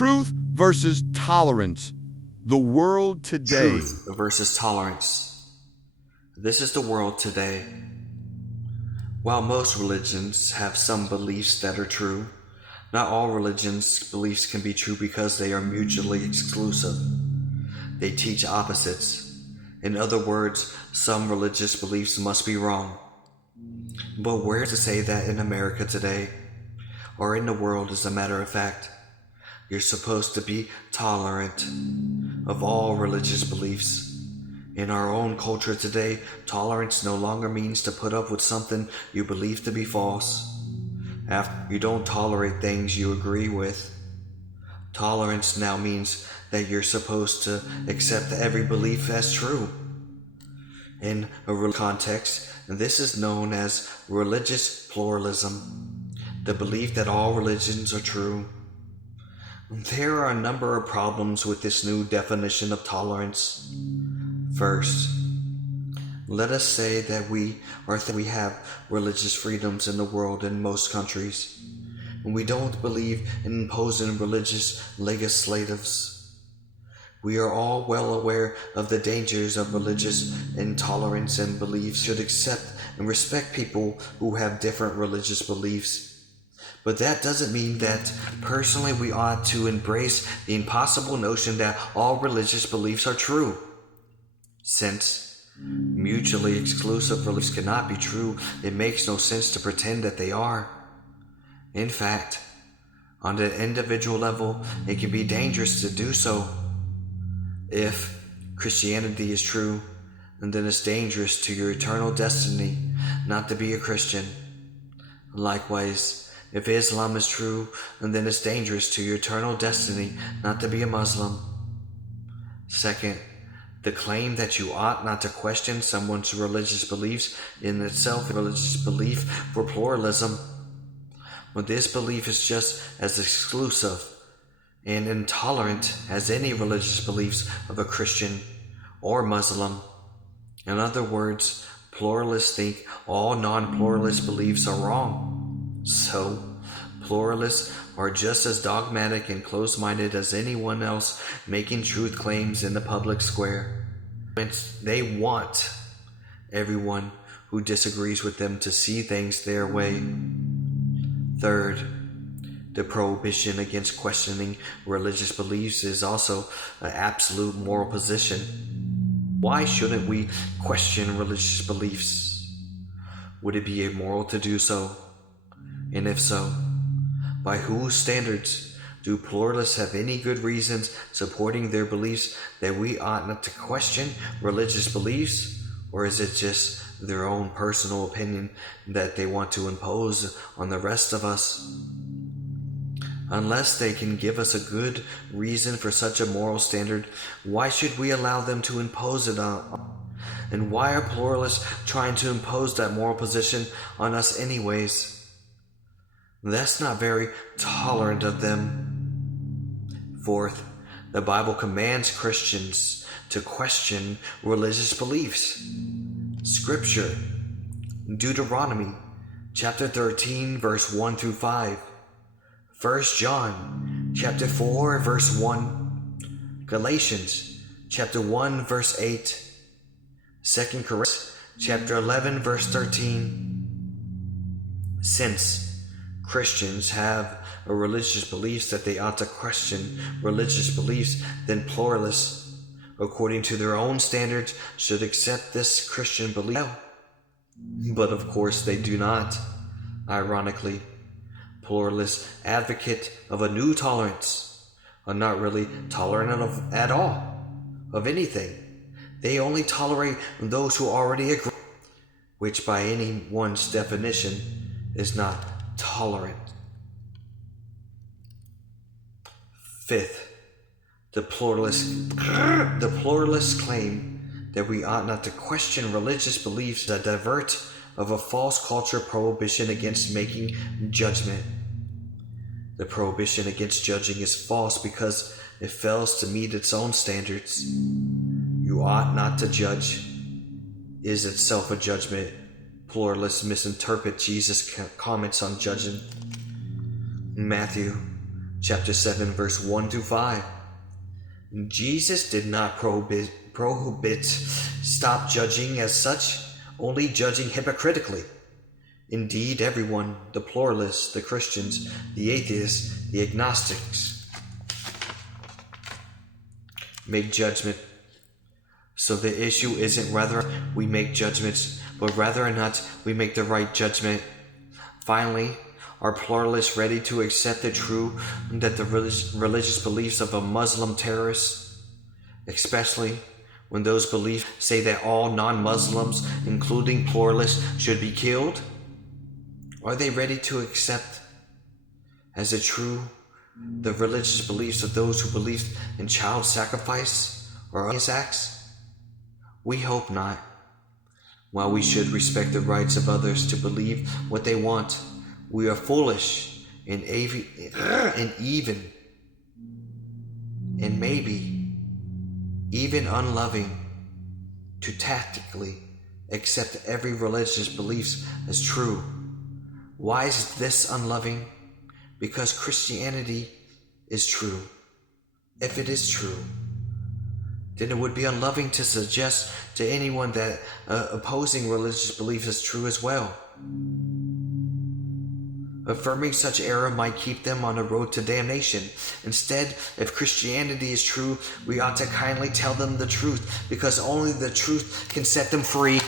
Truth versus tolerance. The world today. Truth versus tolerance. This is the world today. While most religions have some beliefs that are true, not all religions' beliefs can be true because they are mutually exclusive. They teach opposites. In other words, some religious beliefs must be wrong. But where to say that in America today, or in the world as a matter of fact? You're supposed to be tolerant of all religious beliefs. In our own culture today, tolerance no longer means to put up with something you believe to be false. After you don't tolerate things you agree with. Tolerance now means that you're supposed to accept every belief as true. In a religious context, this is known as religious pluralism, the belief that all religions are true. There are a number of problems with this new definition of tolerance. First, let us say that we have religious freedoms in the world in most countries, and we don't believe in imposing religious legislatives. We are all well aware of the dangers of religious intolerance and beliefs should accept and respect people who have different religious beliefs. But that doesn't mean that personally we ought to embrace the impossible notion that all religious beliefs are true. Since mutually exclusive beliefs cannot be true, it makes no sense to pretend that they are. In fact, on the individual level, it can be dangerous to do so. If Christianity is true, then it's dangerous to your eternal destiny not to be a Christian. Likewise, if Islam is true, then it's dangerous to your eternal destiny not to be a Muslim. Second, the claim that you ought not to question someone's religious beliefs in itself is a religious belief for pluralism. But this belief is just as exclusive and intolerant as any religious beliefs of a Christian or Muslim. In other words, pluralists think all non-pluralist beliefs are wrong. So, pluralists are just as dogmatic and close-minded as anyone else making truth claims in the public square. They want everyone who disagrees with them to see things their way. Third, the prohibition against questioning religious beliefs is also an absolute moral position. Why shouldn't we question religious beliefs? Would it be immoral to do so? And if so, by whose standards do pluralists have any good reasons supporting their beliefs that we ought not to question religious beliefs? Or is it just their own personal opinion that they want to impose on the rest of us? Unless they can give us a good reason for such a moral standard, why should we allow them to impose it on? And why are pluralists trying to impose that moral position on us anyways? That's not very tolerant of them. Fourth, the Bible commands Christians to question religious beliefs. Scripture, Deuteronomy chapter 13 verse 1 through 5, 1 John chapter 4 verse 1, Galatians chapter 1 verse 8, 2 Corinthians chapter 11 verse 13. Since Christians have a religious beliefs that they ought to question religious beliefs, then pluralists, according to their own standards, should accept this Christian belief. But of course they do not. Ironically, pluralists advocate of a new tolerance are not really tolerant of at all of anything. They only tolerate those who already agree, which by anyone's definition is not tolerant. Fifth, the pluralists claim that we ought not to question religious beliefs that divert of a false culture prohibition against making judgment. The prohibition against judging is false because it fails to meet its own standards. You ought not to judge is itself a judgment. Pluralists misinterpret Jesus' comments on judging. Matthew chapter 7, verse 1 to 5. Jesus did not prohibit stop judging as such, only judging hypocritically. Indeed, everyone, the pluralists, the Christians, the atheists, the agnostics, make judgment. So the issue isn't whether we make judgments, but whether or not we make the right judgment. Finally, are pluralists ready to accept the truth that the religious beliefs of a Muslim terrorist, especially when those beliefs say that all non-Muslims, including pluralists, should be killed? Are they ready to accept as a true the religious beliefs of those who believe in child sacrifice or other acts? We hope not. While we should respect the rights of others to believe what they want, we are foolish and maybe even unloving to tactically accept every religious belief as true. Why is this unloving? Because Christianity is true. If it is true, then it would be unloving to suggest to anyone that opposing religious beliefs is true as well. Affirming such error might keep them on the road to damnation. Instead, if Christianity is true, we ought to kindly tell them the truth, because only the truth can set them free.